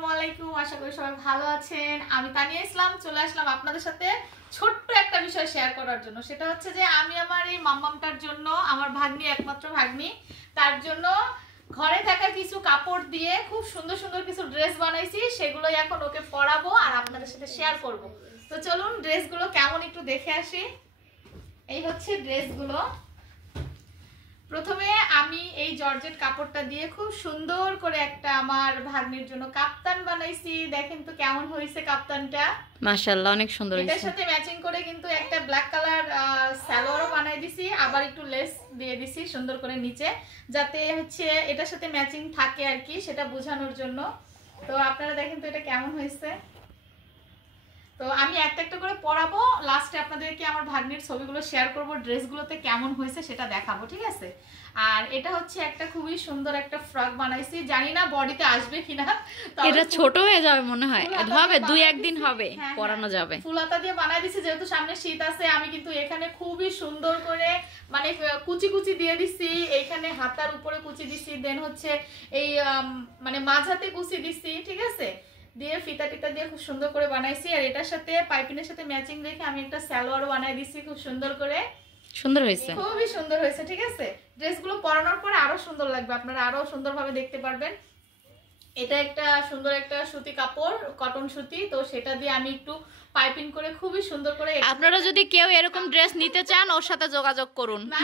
আসসালামু আলাইকুম, আশা করি সবাই ভালো আছেন। আমি তানিয়া ইসলাম চলে আসলাম আপনাদের সাথে ছোট্ট একটা বিষয় শেয়ার করার জন্য। সেটা হচ্ছে যে আমি আমার এই মাম্মামটার জন্য, আমার ভাগ্নি, একমাত্র ভাগ্নি, তার জন্য ঘরে থাকা কিছু কাপড় দিয়ে খুব সুন্দর সুন্দর কিছু ড্রেস বানাইছি। সেগুলোই এখন ওকে পরাবো আর আপনাদের সাথে শেয়ার করব। তো চলুন ড্রেসগুলো কেমন একটু দেখে আসি। এই হচ্ছে ড্রেসগুলো। প্রথমে আমি এই জর্জেট কাপড়টা দিয়ে খুব সুন্দর করে একটা আমার ভাগ্নির জন্য কাপ্তান বানাইছি। দেখেন তো কেমন হয়েছে কাপ্তানটা, মাশাআল্লাহ অনেক সুন্দর হয়েছে। এটার সাথে ম্যাচিং করে কিন্তু একটা ব্ল্যাক কালার সালোয়ারও বানাই দিছি, আবার একটু লেস দিয়ে দিছি সুন্দর করে নিচে, যাতে হচ্ছে এটার সাথে ম্যাচিং থাকে আর কি, সেটা বোঝানোর জন্য। তো আপনারা দেখেন তো এটা কেমন হয়েছে। তো আমি একটা একটা করে পরাবো, লাস্টে আপনাদেরকে আমার ভাগ্নির ছবিগুলো শেয়ার করব, ড্রেসগুলোতে কেমন হয়েছে সেটা দেখাবো, ঠিক আছে। আর এটা হচ্ছে একটা খুবই সুন্দর একটা ফ্রক বানাইছি, জানি না বডিতে আসবে কিনা, এটা ছোট হয়ে যাবে মনে হয়, হবে 2-1 দিন হবে পরানো যাবে। ফুলাতা দিয়ে বানাই দিছি, যেহেতু সামনে শীত আছে। আমি কিন্তু এখানে খুবই সুন্দর করে মানে কুচি কুচি দিয়ে দিছি, এইখানে হাতার উপরে কুচি দিছি, দেন হচ্ছে এই মানে মাঝাতে কুচি দিছি, ঠিক আছে, দিয়ে ফিতা টিতা দিয়ে খুব সুন্দর করে বানাইছি। আর এটার সাথে পাইপিনের সাথে ম্যাচিং রেখে আমি একটা সালোয়ারও বানাই দিছি খুব সুন্দর করে। সুন্দর হয়েছে, খুবই সুন্দর হয়েছে, ঠিক আছে। ড্রেসগুলো পরানোর পরে আরো সুন্দর লাগবে, আপনারা আরো সুন্দরভাবে দেখতে পারবেন। এটা একটা সুন্দর একটা সুতি কাপড়, কটন সুতি, তো সেটা দিয়ে আমি একটু পাইপিং করে খুবই সুন্দর করে। আপনারা যদি কেউ এরকম ড্রেস নিতে চান ওর সাথে যোগাযোগ করুন। না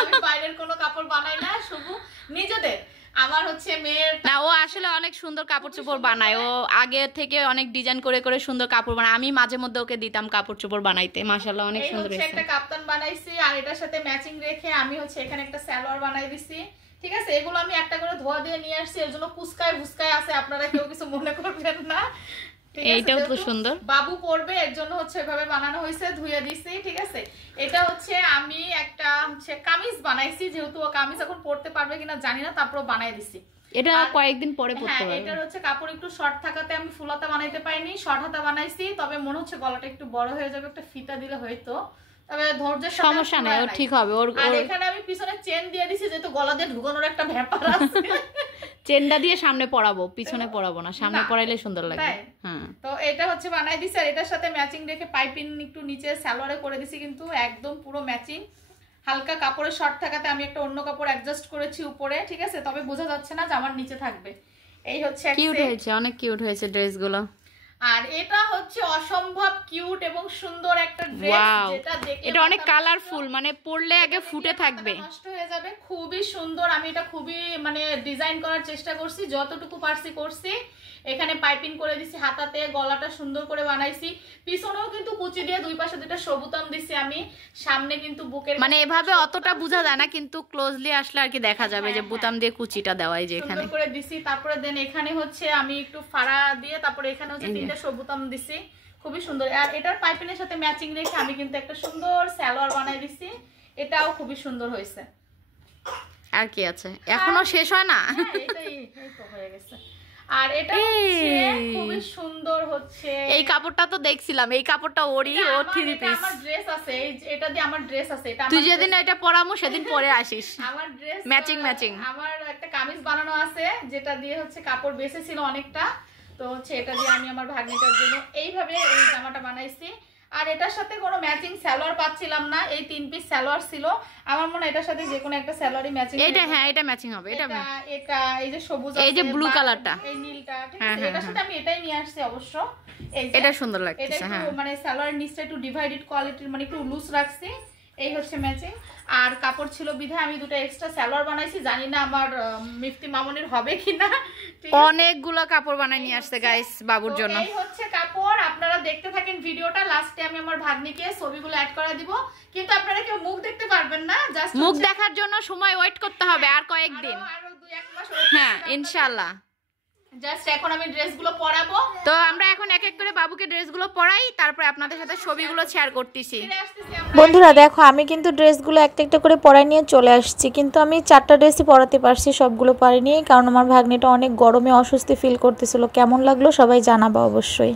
আমি বাইরের কোনো কাপড় বানাই না, শুধু নিজেদের। আমার হচ্ছে মেয়ের না, ও আসলে অনেক সুন্দর কাপড় চোপড় বানায়, ও আগে থেকে অনেক ডিজাইন করে করে সুন্দর কাপড় বানায়। আমি মাঝে মধ্যে ওকে দিতাম কাপড় চোপড় বানাইতে, মাশাআল্লাহ অনেক সুন্দর হয়েছে। একটা কাপ্তান বানাইছি আর এটার সাথে ম্যাচিং রেখে আমি হচ্ছে এখানে একটা সালোয়ার বানাই দিছি, ঠিক আছে। এগুলো আমি একটা করে ধোয়া দিয়ে নিয়ে আসছি, এর জন্য কুচকায় ভুসকায় আছে, আপনারা কেউ কিছু মনে করবেন না। এইটাও তো সুন্দর, বাবু পরবে এর জন্য হচ্ছে এভাবে বানানো হয়েছে, ধুয়ে দিছি, ঠিক আছে। এটা হচ্ছে আমি একটা হচ্ছে কামিজ বানাইছি, যেহেতু ও কামিজ এখন পরতে পারবে কিনা জানি না, তারপর বানাই দিছি। এটা কয়েকদিন পরে পরতে পারবে। এটার হচ্ছে কাপড় একটু শর্ট থাকাতে আমি ফুলাতা বানাইতে পারিনি, শর্ট হাতা বানাইছি। তবে মনে হচ্ছে গলাটা একটু বড় হয়ে যাবে, একটা ফিতা দিলে হয়তো, তবে ধৈর্যের সাথে সমস্যা নাই, ও ঠিক হবে। আর এখানে আমি পিছনে চেন দিয়ে দিছি, যেহেতু গলা দিয়ে ঢুকানোর একটা ব্যাপার আছে। চেনটা দিয়ে সামনে পরাবো, পিছনে পরাবো না, সামনে পরাইলে সুন্দর লাগবে। হ্যাঁ, তো এটা হচ্ছে বানাই দিছি। আর এটার সাথে ম্যাচিং রেখে পাইপিং একটু নিচে সালোয়ারে করে দিছি, কিন্তু একদম পুরো ম্যাচিং। হালকা কাপড়ের শর্ট থাকাতে আমি একটা অন্য কাপড় অ্যাডজাস্ট করেছি উপরে, ঠিক আছে, তবে বোঝা যাচ্ছে না যে আমার নিচে থাকবে। এই হচ্ছে কিউট হয়েছে, অনেক কিউট হয়েছে ড্রেসগুলো। আর এটা হচ্ছে অসম্ভব কিউট এবং সুন্দর একটা ড্রেস, যেটা দেখে এটা অনেক কালারফুল, মানে পরলে আগে ফুটে থাকবে, নষ্ট হয়ে যাবে। খুবই সুন্দর, আমি এটা খুবই মানে ডিজাইন করার চেষ্টা করছি, যতটুকু পারছি করছি। এখানে পাইপিং করে দিছি হাতাতে, গলাটা সুন্দর করে বানাইছি, পিছনেও কিন্তু কুচি দিয়ে দুই পাশে দুটো সবুতাম দিছি আমি, সামনে কিন্তু বুকের মানে এভাবে অতটা বোঝা যায় না, কিন্তু ক্লোজলি আসলে আর কি দেখা যাবে যে বুতাম দিয়ে কুচিটা দেওয়াই যে এখানে সুন্দর করে দিছি। তারপরে দেন এখানে হচ্ছে আমি একটু ফাড়া দিয়ে, তারপরে এখানে হচ্ছে তিনটা সবুতাম দিছি, খুবই সুন্দর। আর এটার পাইপিনের সাথে ম্যাচিং রেখে আমি কিন্তু একটা সুন্দর সালোয়ার বানাই দিছি, এটাও খুবই সুন্দর হয়েছে। আর কি আছে, এখনো শেষ হয় না, এই তো হয়ে গেছে। আর এটা হচ্ছে খুবই সুন্দর হচ্ছে, এই কাপড়টা তো দেখছিলাম, এই কাপড়টা ওরই, ও থ্রি পিস। আমার ড্রেস আছে, এটা দিয়ে আমার ড্রেস আছে, এটা তুই যেদিন এটা পরামো সেদিন পরে আসিস। আমার ড্রেস ম্যাচিং আমার একটা কামিজ বানানো আছে, যেটা দিয়ে হচ্ছে কাপড় বেঁচে ছিল অনেকটা, তো হচ্ছে এটা দিয়ে আমি আমার ভাগ্নিটার জন্য এইভাবে এই জামাটা বানাইছি। আর এটার সাথে কোনো ম্যাচিং সালোয়ার পাচ্ছিলাম না, এই 3 পিস সালোয়ার ছিল, আমার মনে হয় এটার সাথে যে কোনো একটা সালোয়ারই ম্যাচিং। এটা হ্যাঁ, এটা ম্যাচিং হবে। এটা এই যে সবুজ, এই যে ব্লু কালারটা, এই নীলটা, ঠিক আছে, এটার সাথে আমি এটাই নিয়ে আসছি অবশ্য। এই যে এটা সুন্দর লাগছে, হ্যাঁ, মানে সালোয়ারের নিচটা একটু ডিভাইডেড কোয়ালিটির, মানে একটু লুজ রাখছি, এই হচ্ছে ম্যাচিং। আর কাপড় ছিল বিধায় আমি দুটো এক্সট্রা সালোয়ার বানাইছি, জানি না আমার মিফতি মামুনির হবে কিনা। অনেকগুলো কাপড় বানাই নিয়ে আসছে গাইস বাবুর জন্য। এই হচ্ছে কাপড়, আপনারা দেখতে থাকেন ভিডিওটা, লাস্টে আমি আমার ভাগ্নিকে ছবিগুলো অ্যাড করে দিব, কিন্তু আপনারা কেউ মুখ দেখতে পারবেন না, জাস্ট মুখ দেখার জন্য সময় ওয়েট করতে হবে আর কয়েকদিন, আরো 2-1 মাস, হ্যাঁ ইনশাআল্লাহ। জাস্ট এখন আমি ড্রেসগুলো পরাবো, তো আমরা এখন এক এক করে বাবুকে ড্রেসগুলো পরাই, তারপরে আপনাদের সাথে ছবিগুলো শেয়ার করতেছি। বন্ধুরা দেখো, আমি কিন্তু ড্রেসগুলো একটা একটা করে পরাই নিয়ে চলে আসছি, কিন্তু আমি 4টা ড্রেসই পরাতে পারছি, সবগুলো পারিনি, কারণ আমার ভাগ্নিটা অনেক গরমে অস্বস্তি ফিল করতেছিল। কেমন লাগলো সবাই জানাবা অবশ্যই।